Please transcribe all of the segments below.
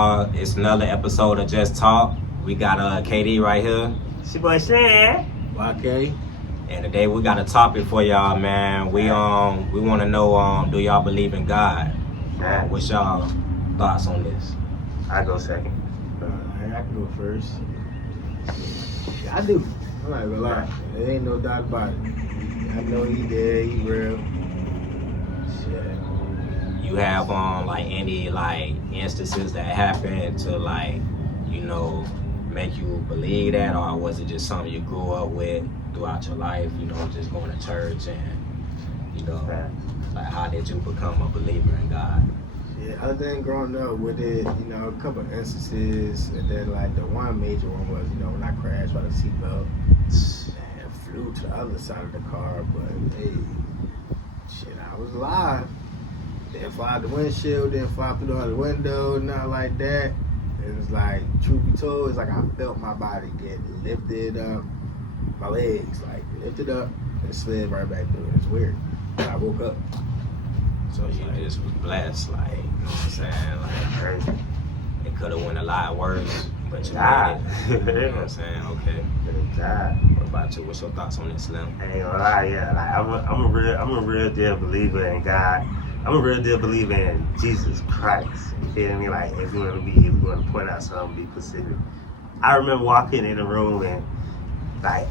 It's another episode of Just Talk. We got KD right here. It's your boy Shan. YK. And today we got a topic for y'all, man. We want to know, do y'all believe in God? What's y'all thoughts on this? I go second. I can go first. Yeah, I do. I'm not gonna lie. There ain't no doubt about it. I know he there, he real. Shit. You have like any like instances that happened to make you believe that, or was it just something you grew up with throughout your life? Just going to church and like how did you become a believer in God? Yeah, other than growing up with it, a couple of instances, and then like the one major one was, when I crashed by the seatbelt and flew to the other side of the car, but hey, shit, I was alive. Didn't fly out the windshield, didn't fly through the other window, nothing like that. It was like, truth be told, it's like I felt my body get lifted up, my legs like lifted up and slid right back through. It's weird. I woke up. So you just was blessed, like, you know what I'm saying? Like, it could have went a lot worse, but you made it. You know what I'm saying? Okay. What about you? What's your thoughts on this, Slim? I ain't gonna lie, yeah. Like, I'm a real deal believer in God. I'm a real deal believer in Jesus Christ. You feel me? Like, if you want to point out something, be specific. I remember walking in the room and, like,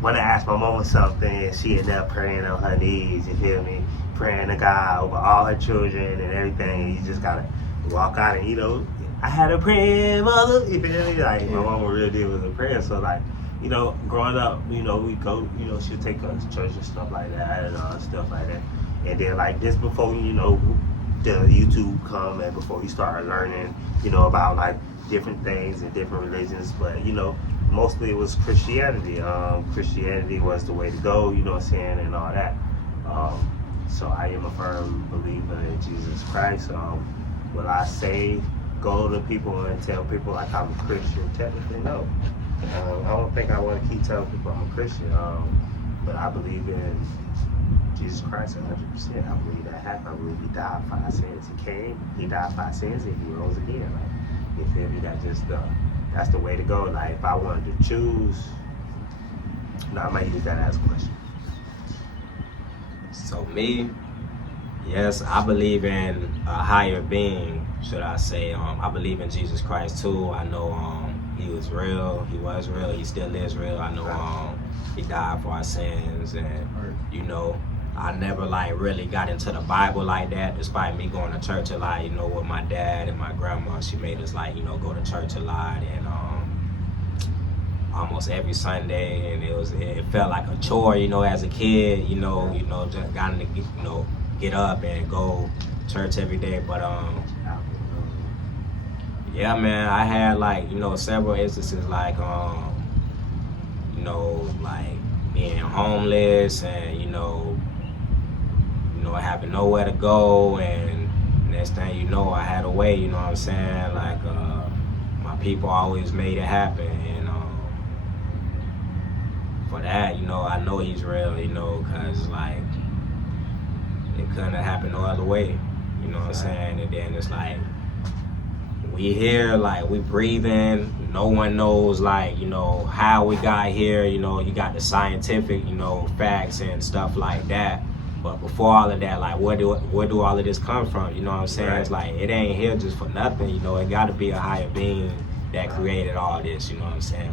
when I asked my mama something, she ended up praying on her knees, you feel me? Praying to God over all her children and everything. And you just gotta walk out and, I had a praying mother, you feel me? Like, my mama really did with a prayer. So, like, growing up, we go, she'll take us to church and stuff like that and stuff like that. And then, like, this before, the YouTube come and before you start learning, about, like, different things and different religions. But, mostly it was Christianity. Christianity was the way to go, you know what I'm saying, and all that. So I am a firm believer in Jesus Christ. Will I say go to people and tell people like I'm a Christian? Technically, no. I don't think I want to keep telling people I'm a Christian. But I believe in Jesus Christ 100%. I believe that happened. I believe he died for our sins. He came, he died for our sins, and he rose again. Like, you feel me? That's the way to go. Like, if I wanted to choose, I might use that as a question. So me, yes, I believe in a higher being, should I say. I believe in Jesus Christ too. I know he was real, he still is real. I know he died for our sins, and I never like really got into the Bible like that, despite me going to church a lot, with my dad and my grandma. She made us like, go to church a lot, and almost every Sunday, and it felt like a chore, as a kid, just got to get up and go to church every day. But yeah, man, I had like, several instances like like being homeless and having nowhere to go, and next thing you know, I had a way, you know what I'm saying? Like my people always made it happen, and for that, I know he's real, cause like it couldn't have happened no other way, you know what I'm saying? And then it's like we here, like we breathing, no one knows like, how we got here, you got the scientific, facts and stuff like that. But before all of that, like where do all of this come from? You know what I'm saying? Right. It's like it ain't here just for nothing, it gotta be a higher being that created all this, you know what I'm saying,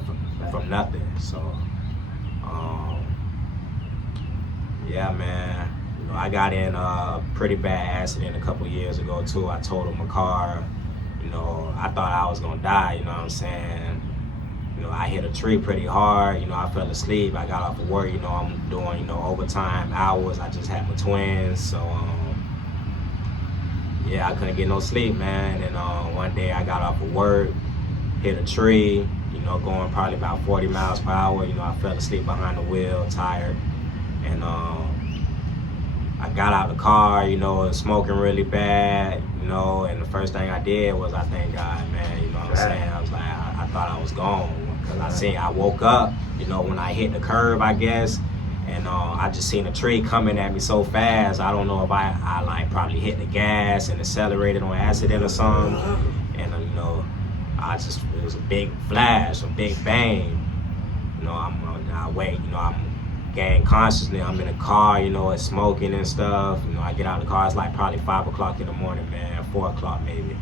from nothing. So yeah, man. I got in a pretty bad accident a couple years ago too. I totaled my car. I thought I was gonna die, you know what I'm saying? I hit a tree pretty hard, I fell asleep. I got off of work, I'm doing, overtime hours. I just had my twins, so yeah, I couldn't get no sleep, man. And one day I got off of work, hit a tree, going probably about 40 miles per hour. I fell asleep behind the wheel, tired, and I got out of the car, it was smoking really bad, and the first thing I did was I thank God, man, you know what I'm saying? I was like, I thought I was gone, because I woke up, when I hit the curb, I guess, and I just seen a tree coming at me so fast. I don't know if I like probably hit the gas and accelerated on accident or something, and it was a big flash, a big bang. You know, I wake, you know, I'm gain consciousness. I'm in the car, you know, it's smoking and stuff. You know, I get out of the car, it's like probably 5 o'clock in the morning, man, 4 o'clock maybe.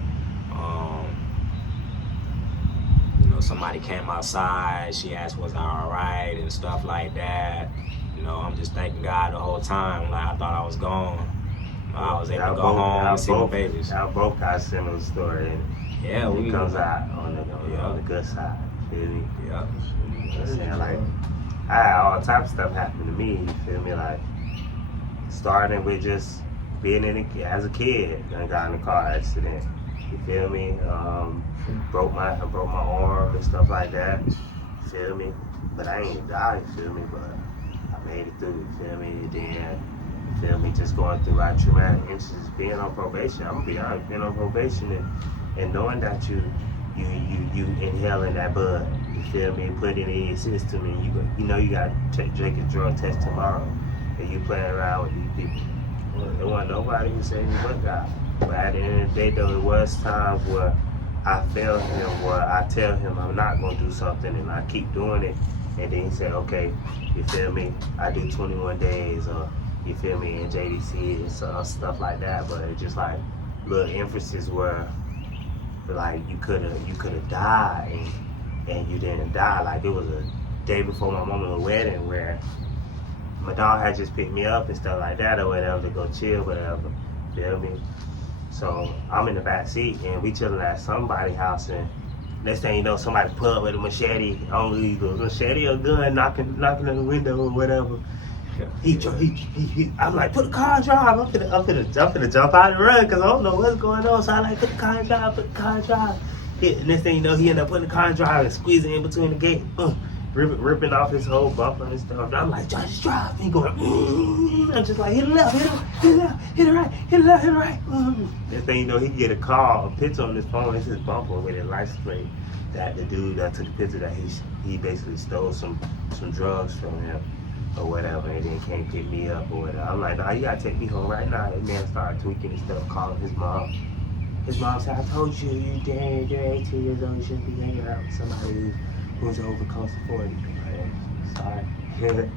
You know, somebody came outside, she asked, was I all right, and stuff like that. You know, I'm just thanking God the whole time, like I thought I was gone. I was able to go home and see my babies. Y'all both got a similar story, and yeah, it comes out on the good side. You feel me? Yeah. I'm saying, like, I had all types of stuff happen to me. You feel me? Like, starting with just being as a kid, I got in a car accident. You feel me? Broke my arm and stuff like that. You feel me? But I ain't died. You feel me? But I made it through. You feel me? And then, you feel me? Just going through like traumatic incidents, being on probation. I'm gonna be honest, being on probation and knowing that you inhaling that bud. You feel me? Put it in your system, and you know you got to take a drug test tomorrow, and you playing around with these people. Well, there wasn't nobody who said you but God. But at the end of the day, though, it was times where I fail him, where I tell him I'm not gonna do something, and I keep doing it, and then he said, okay, you feel me? I do 21 days, or you feel me, in JDC and stuff like that. But it's just like little emphasis where, like, you could have died, and you didn't die. Like, it was a day before my mama's wedding where my dog had just picked me up and stuff like that or whatever to go chill, whatever. Feel me? So I'm in the back seat and we chilling at somebody's house, and next thing you know, somebody pull up with a machete, only either a machete or gun, knocking on the window or whatever. He I'm like, put the car in drive. I'm finna jump out and run because I don't know what's going on. So I like, put the car in drive. Next thing you know, he ended up putting the car in drive and squeezing in between the gate, ripping off his whole bumper and stuff. I'm like, just drive. He going, I'm just like, hit it left, hit it right, hit it right. Next thing you know, he get a picture on his phone. It's his bumper with a license plate. That the dude that took the picture, that he basically stole some drugs from him or whatever, and then came pick me up or whatever. I'm like, nah, you gotta take me home right now. That man started tweaking and stuff, calling his mom. His mom said, I told you, you're 18 years old, you shouldn't be hanging out with somebody who's over close to 40. Like, sorry.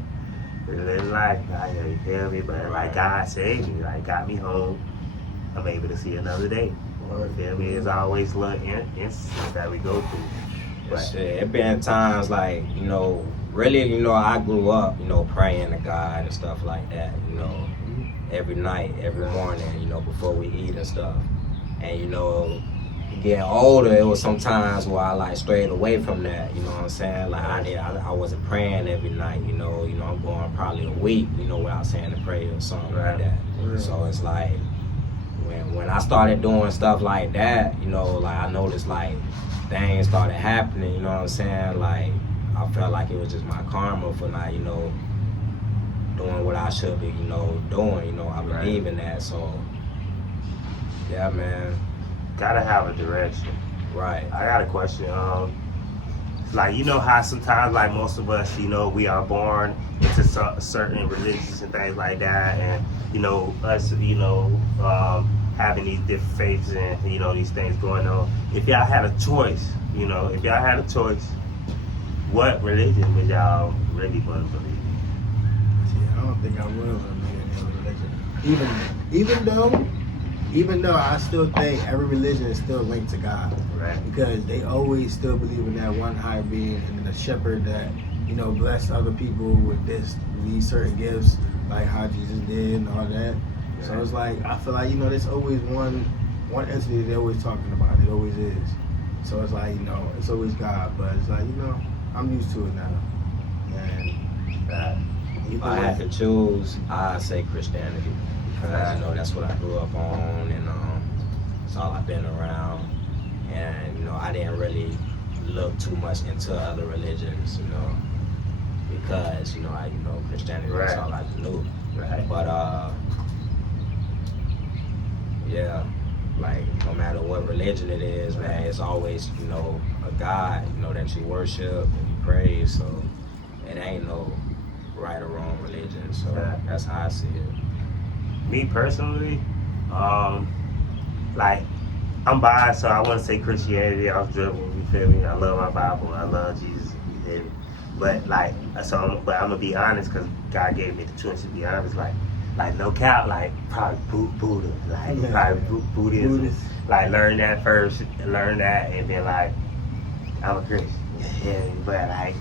Living life, you feel me? But like God saved me, like got me home. I'm able to see another day. You feel me? There's always little instances that we go through. But it been times like, you know, really, you know, I grew up, you know, praying to God and stuff like that, you know, every night, every morning, you know, before we eat and stuff. And, you know, getting older, it was sometimes where I like strayed away from that, you know what I'm saying? Like I wasn't praying every night, you know, I'm going probably a week, you know, without saying a prayer or something like that. So it's like, when I started doing stuff like that, you know, like I noticed like things started happening, you know what I'm saying? Like I felt like it was just my karma for not, you know, doing what I should be, you know, doing, you know, I believe in that. So yeah, man. Gotta have a direction. Right. I got a question. Like, you know how sometimes, like most of us, you know, we are born into certain religions and things like that, and you know, us, you know, having these different faiths and, you know, these things going on. If y'all had a choice, you know, what religion would y'all really want to believe? I don't think I will believe in any religion. Even though I still think every religion is still linked to God. Right. Because they always still believe in that one high being and the shepherd that, you know, blessed other people with these certain gifts, like how Jesus did and all that. Right. So it's like, I feel like, you know, there's always one entity they're always talking about. It always is. So it's like, you know, it's always God. But it's like, you know, I'm used to it now. And if I had to choose, I'd say Christianity. Because, you know, that's what I grew up on, and it's all I've been around. And, you know, I didn't really look too much into other religions, you know, because, you know, Christianity was all I knew. Right. But, yeah, like, no matter what religion it is, man, it's always, you know, a God, you know, that you worship and you praise. So it ain't no right or wrong religion. So that's how I see it. Me personally, like, I'm biased, so I want to say Christianity off dribble. You feel me? I love my Bible. I love Jesus. You feel me? But like, but I'm gonna be honest, cause God gave me the choice to be honest. Like no cap, like probably Buddha, like probably Buddhism. Buddhist. Like learn that first, learn that, and then like I'm a Christian. Yeah, but like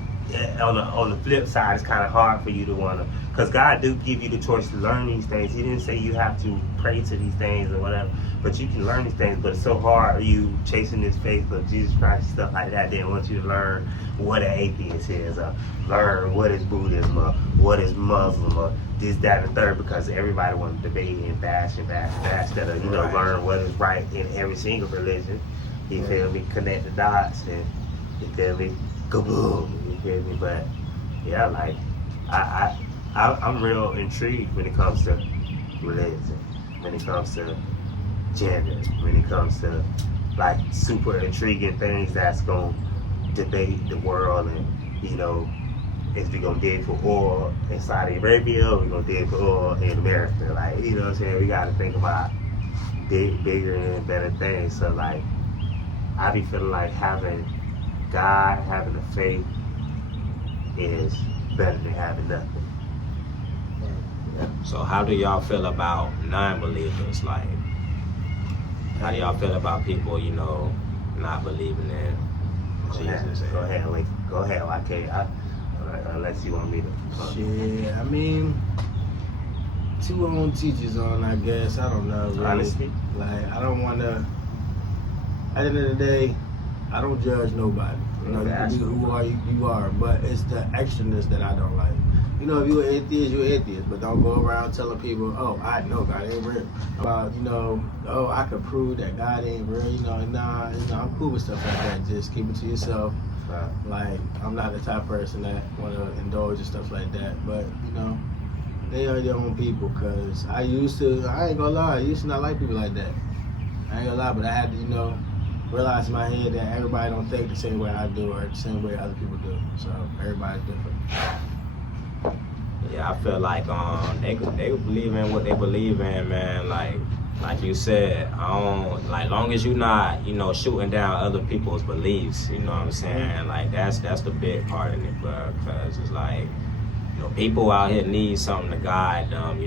on the flip side, it's kind of hard for you to wanna, cause God do give you the choice to learn these things. He didn't say you have to pray to these things or whatever, but you can learn these things. But it's so hard, you chasing this faith of Jesus Christ and stuff like that. They want you to learn what an atheist is, or learn what is Buddhism, or what is Muslim, or this, that, and the third, because everybody wants to debate and bash instead of learn what is right in every single religion. You feel me? Connect the dots, and you feel me? Kaboom! You feel me? But yeah, like I'm real intrigued when it comes to religion, when it comes to gender, when it comes to like super intriguing things that's gonna debate the world, and if we're gonna dig for oil in Saudi Arabia, or we're gonna dig for oil in America. Like, you know what I'm saying? We gotta think about bigger and better things. So like, I be feeling like having God, having a faith is better than having nothing. So how do y'all feel about non-believers? Like, how do y'all feel about people, not believing in Jesus? Go ahead. I can't. Unless you want me to. Shit, I mean, two own teachers on, I guess. I don't know. Really. Honestly, like, I don't want to. At the end of the day, I don't judge nobody. You know, you can be who are you are, but it's the extraness that I don't like. If you're an atheist, you're an atheist, but don't go around telling people, oh, I know God ain't real. About, oh, I could prove that God ain't real. Nah, I'm cool with stuff like that. Just keep it to yourself. Like, I'm not the type of person that want to indulge in stuff like that. But, they are their own people, because I ain't gonna lie, I used to not like people like that. I ain't gonna lie, but I had to, realize in my head that everybody don't think the same way I do, or the same way other people do. So everybody's different. Yeah, I feel like they believe in what they believe in, man. Like you said, long as you not, shooting down other people's beliefs, you know what I'm saying? Like that's the big part in it, bro. Because it's like, people out here need something to guide them,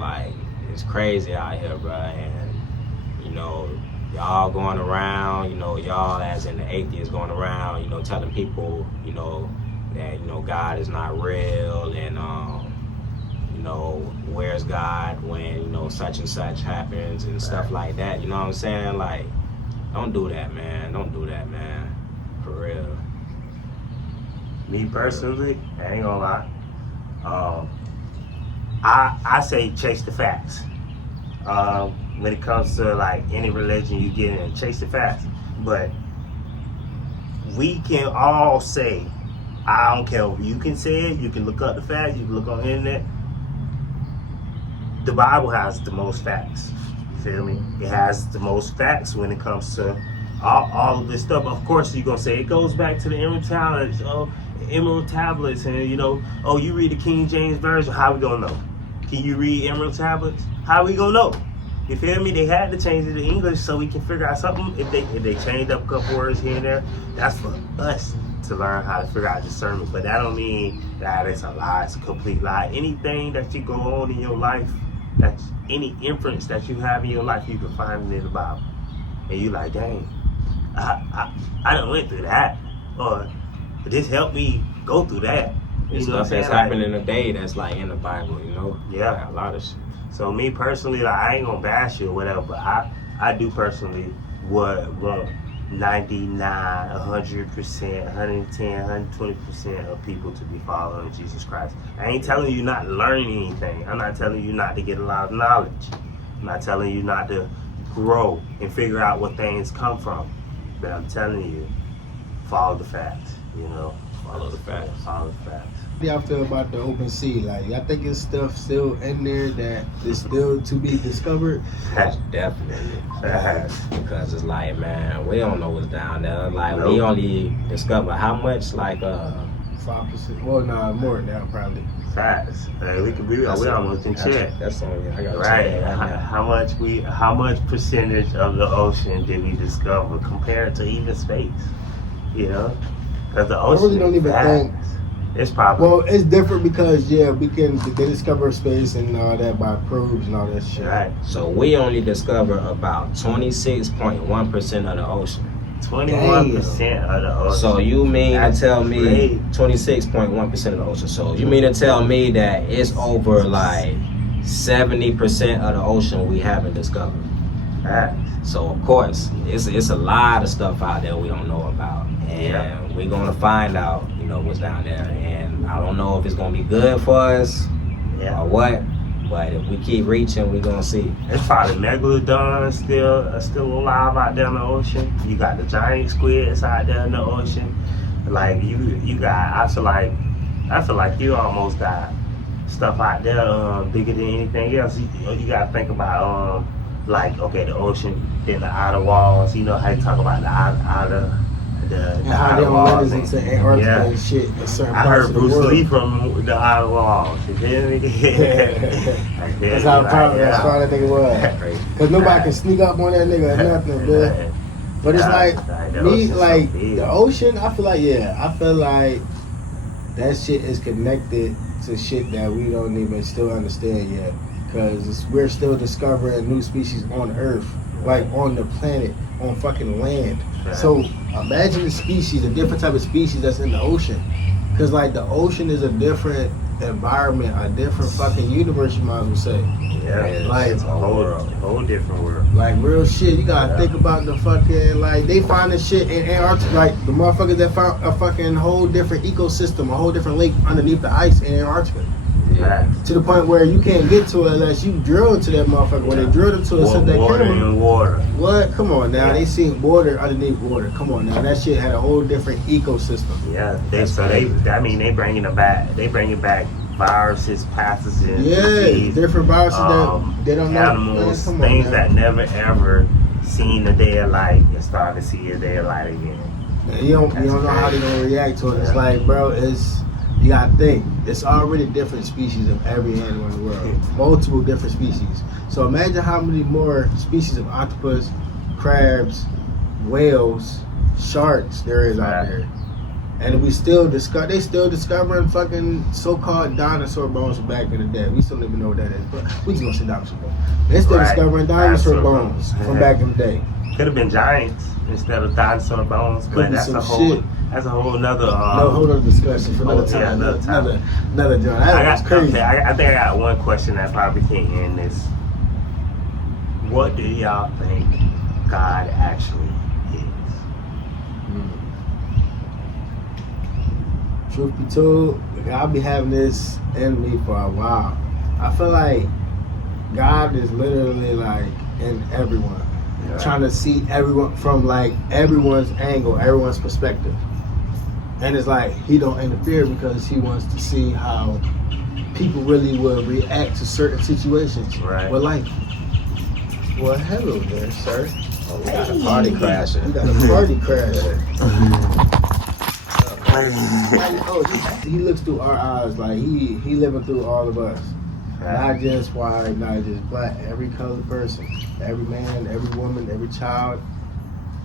like it's crazy out here, bro. And y'all going around, y'all as in the atheists going around, telling people, that, God is not real, and, where's God when, such and such happens and stuff like that. You know what I'm saying? Like, don't do that, man. Don't do that, man. For real. Me personally, I ain't gonna lie. I say chase the facts. When it comes to like any religion you get in, chase the facts. But we can all say, I don't care what you can say it, you can look up the facts, you can look on the internet. The Bible has the most facts. You feel me? It has the most facts when it comes to all of this stuff. Of course, you're gonna say it goes back to the emerald tablets, and you read the King James Version. How we gonna know? Can you read emerald tablets? How we gonna know? You feel me? They had to change it to English so we can figure out something. If they changed up a couple words here and there, that's for us to learn how to figure out discernment. But that don't mean that it's a lie, it's a complete lie. Anything that you go on in your life, that's any inference that you have in your life, you can find it in the Bible. And you like, dang, I done went through that. Or this helped me go through that. It's stuff that's happening today that's like in the Bible, Yeah. Like a lot of shit. So me personally, like, I ain't gonna bash you or whatever, but I do personally want 99, 100%, 110, 120% of people to be following Jesus Christ. I ain't telling you not to learn anything. I'm not telling you not to get a lot of knowledge. I'm not telling you not to grow and figure out where things come from. But I'm telling you, follow the facts, Follow the facts. Follow the facts. How do y'all feel about the open sea? Like, y'all think it's stuff still in there that is still to be discovered? That's definitely facts. Because it's like, man, we don't know what's down there. Like, we only discover how much, like, 5%. Well, nah, more now probably. Facts. We almost in check. That's on you. I got Right. How much percentage of the ocean did we discover compared to even space? You know, because the ocean. I really don't even think. It's probably. Well, it's different because they discover space and all that by probes and all that shit. Right. So we only discover about 26.1% of the ocean. 21% of the ocean. So you mean That's to tell me great. 26.1% of the ocean? So you mean to tell me that it's over like 70% of the ocean we haven't discovered? Facts. So of course, it's a lot of stuff out there we don't know about, and we're gonna find out, you know, what's down there. And I don't know if it's gonna be good for us or what, but if we keep reaching, we're gonna see. It's probably megalodons still alive out there in the ocean. You got the giant squids out there in the ocean. Like you got, I feel like you almost got stuff out there bigger than anything else. You gotta think about like, okay, the ocean, then the outer walls. You know how you talk about the outer and how they don't let us into Antarctica and shit in certain I parts heard of the Bruce world. Lee from the outer walls. You feel me? That's how strong that nigga was. Because nobody can sneak up on that nigga or nothing, man. But it's like me, like the ocean. I feel like that shit is connected to shit that we don't even still understand yet. Because we're still discovering new species on Earth, like on the planet, on fucking land. So imagine a different type of species that's in the ocean. Because like the ocean is a different environment, a different fucking universe, you might as well say. Yeah, like it's a whole different world. Like real shit, you gotta think about the fucking, like they find the shit in Antarctica, like the motherfuckers that found a fucking whole different ecosystem, a whole different lake underneath the ice in Antarctica. Yeah. To the point where you can't get to it unless you drill into that motherfucker. When they drilled into it, sent that camera. Water. What? Come on now. They seen water underneath water. Come on now. That shit had a whole different ecosystem. Yeah. They bringing it back. They bringing back viruses, pathogens, disease, different viruses that they don't know. Animals, things that never ever seen the day of light and starting to see a day of light again. And you don't know how they're gonna react to it. It's like, bro, you gotta think. It's already different species of every animal in the world. Multiple different species. So imagine how many more species of octopus, crabs, whales, sharks there is out there. And they still discovering fucking so-called dinosaur bones from back in the day. We still don't even know what that is, but we just gonna say dinosaur bones. They're still discovering dinosaur bones from back in the day. Could have been giants instead of dinosaur bones, but that's a whole nother whole other discussion for another time. Another John. That's crazy. I think I got one question that probably can't end this. What do y'all think God actually is? Truth be told, I'll be having this in me for a while. I feel like God is literally like in everyone. Trying to see everyone from like everyone's angle, everyone's perspective. And it's like he don't interfere because he wants to see how people really will react to certain situations with life. Well, hello there, sir. Oh, we got a party crashing. We got a party crashing. He looks through our eyes like he living through all of us. Not just white, not just black, every colored person, every man, every woman, every child.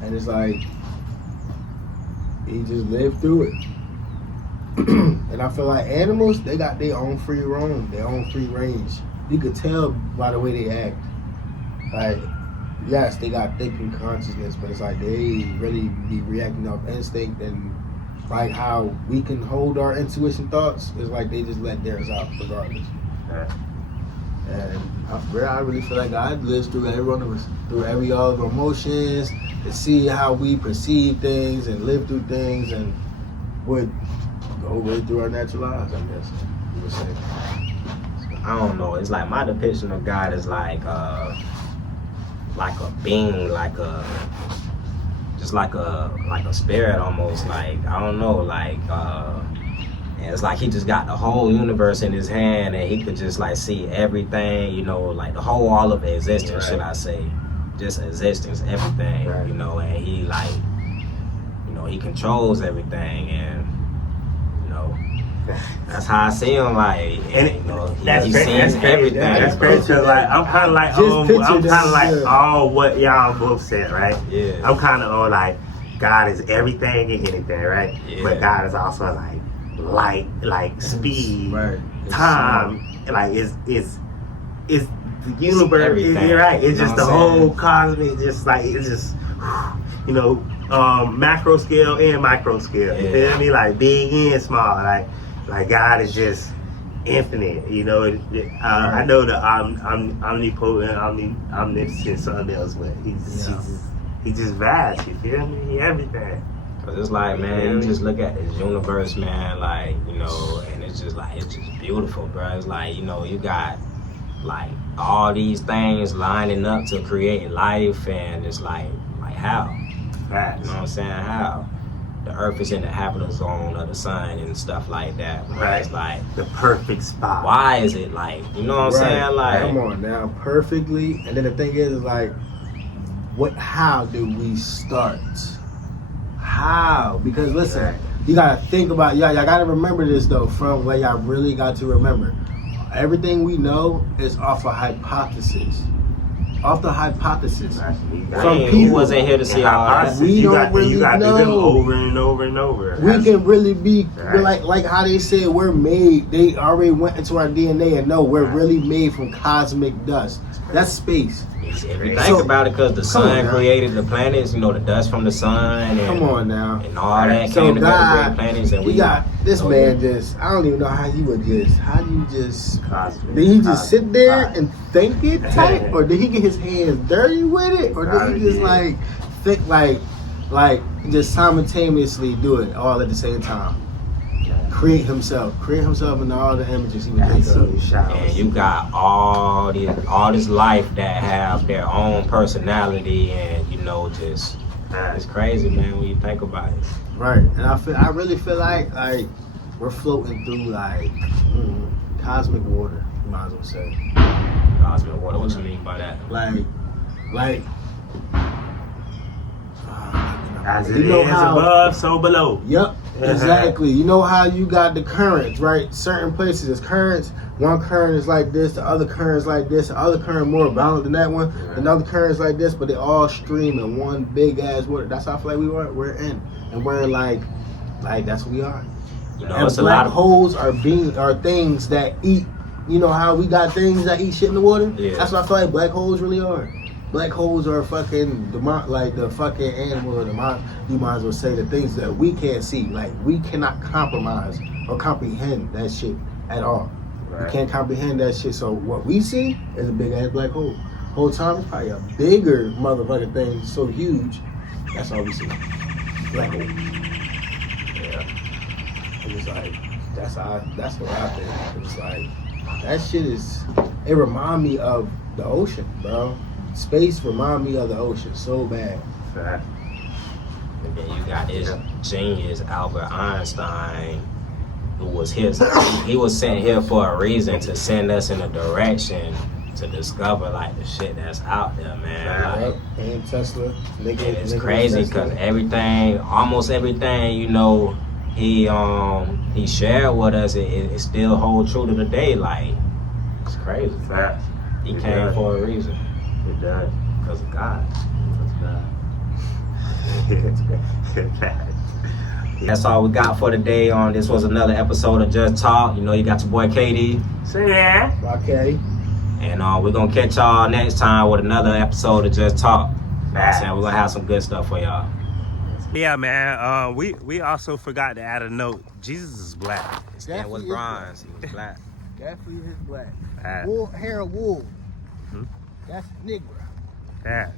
And it's like, he just lived through it. And I feel like animals, they got their own free roam, their own free range. You could tell by the way they act. Like, yes, they got thinking consciousness, but it's like they really be reacting off instinct, and like how we can hold our intuition thoughts, it's like they just let theirs out regardless. And I really feel like God lives through every one of us, through every all of our emotions, to see how we perceive things and live through things, and would go right through our natural lives, I guess you would say. I don't know. It's like my depiction of God is like a being, just like a spirit almost. Like, I don't know, and it's like he just got the whole universe in his hand, and he could just like see everything, you know, like the whole, all of existence, should I say, just existence, everything, you know, and he like, you know, he controls everything, and you know, that's how I see him. Like, And you know, that's he crazy. sees everything. That's crazy because like I'm kind of like all what y'all both said, right? Yeah. I'm kind of all like God is everything and anything, right? Yeah. But God is also like light, like speed, Right. time, like it's the universe. everything, Right? It's you know just the what I'm whole saying? cosmic, just like it's just you know macro scale and micro scale. You Yeah. feel me? Like big and small. Like God is just infinite. You know, I know the omnipotent, omniscient, something else, but he's just vast. You feel me? He everything. Cause it's like, man, you just look at this universe, man, like, you know, and it's just like, it's just beautiful, bro. It's like, you know, you got like all these things lining up to create life, and it's like how? Vast. You know what I'm saying? How? The earth is in the habitable zone of the sun and stuff like that. But Right. it's like, The perfect spot. why is it like, you know what I'm saying? Like, come on now, perfectly. And then the thing is like, how do we start? How? Because listen, Right. you gotta think about y'all gotta remember this though, from where y'all really got to remember. Everything we know is off a hypothesis. Off the hypothesis. From we people. wasn't here to see all that. We you don't got really do them know. over and over and over. We can really be Right. like how they said we're made. They already went into our DNA and know we're Right. really made from cosmic dust. That's space. If you So- think about it, because the come on sun now. created the planets, you know, the dust from the sun, and Come on now. and all that So came together to God, create planets, and we got this know, man just. I don't even know how he would just. How do you just? Cosmic. Did he just sit there Cosmic. and think it tight, or did he get his hands dirty with it, or did he just like think like just simultaneously do it all at the same time? Create himself in all the images he would think Absolute of. showers. And you got all this life that have their own personality, and you know, just it's crazy, man, when you think about it. Right, and I really feel like we're floating through like cosmic water. You might as well say. Cosmic water. What you mean by that? Like. As You it know is how- above, so below. Yep, exactly. You know how you got the currents, right? Certain places there's currents. One current is like this, the other current is like this, the other current more balanced than that one. Another current is like this, but they all stream in one big ass water. That's how I feel like we're in, and we're like that's what we are. You know, And it's a black lot of holes are things that eat. You know how we got things that eat shit in the water? Yeah. That's what I feel like black holes really are. Black holes are fucking the fucking animals, or you might as well say the things that we can't see. Like we cannot compromise or comprehend that shit at all. Right. We can't comprehend that shit. So what we see is a big ass black hole. Whole time it's probably a bigger motherfucking thing, so huge. That's all we see. Black hole. yeah. It's like that's what I think. It's like that shit it remind me of the ocean, bro. Space remind me of the ocean so bad. Fact. And then you got this genius Albert Einstein, who was he was sent here for a reason, to send us in a direction to discover like the shit that's out there, man. Like, And Tesla, and it's crazy because almost everything, you know, he shared with us, it still holds true to the day. Like, it's crazy. Fact. He It came does. for a reason, It does. because of God. Fact. That's all we got for today. This was another episode of Just Talk. You know, you got your boy KD. So yeah. Okay. And we're going to catch y'all next time with another episode of Just Talk. You know what I'm saying? We're going to have some good stuff for y'all. Yeah, man. We also forgot to add a note. Jesus is black. His skin was bronze. He was black. Definitely his black. Fact. Hair of wool. Hmm? That's Negro. Fact.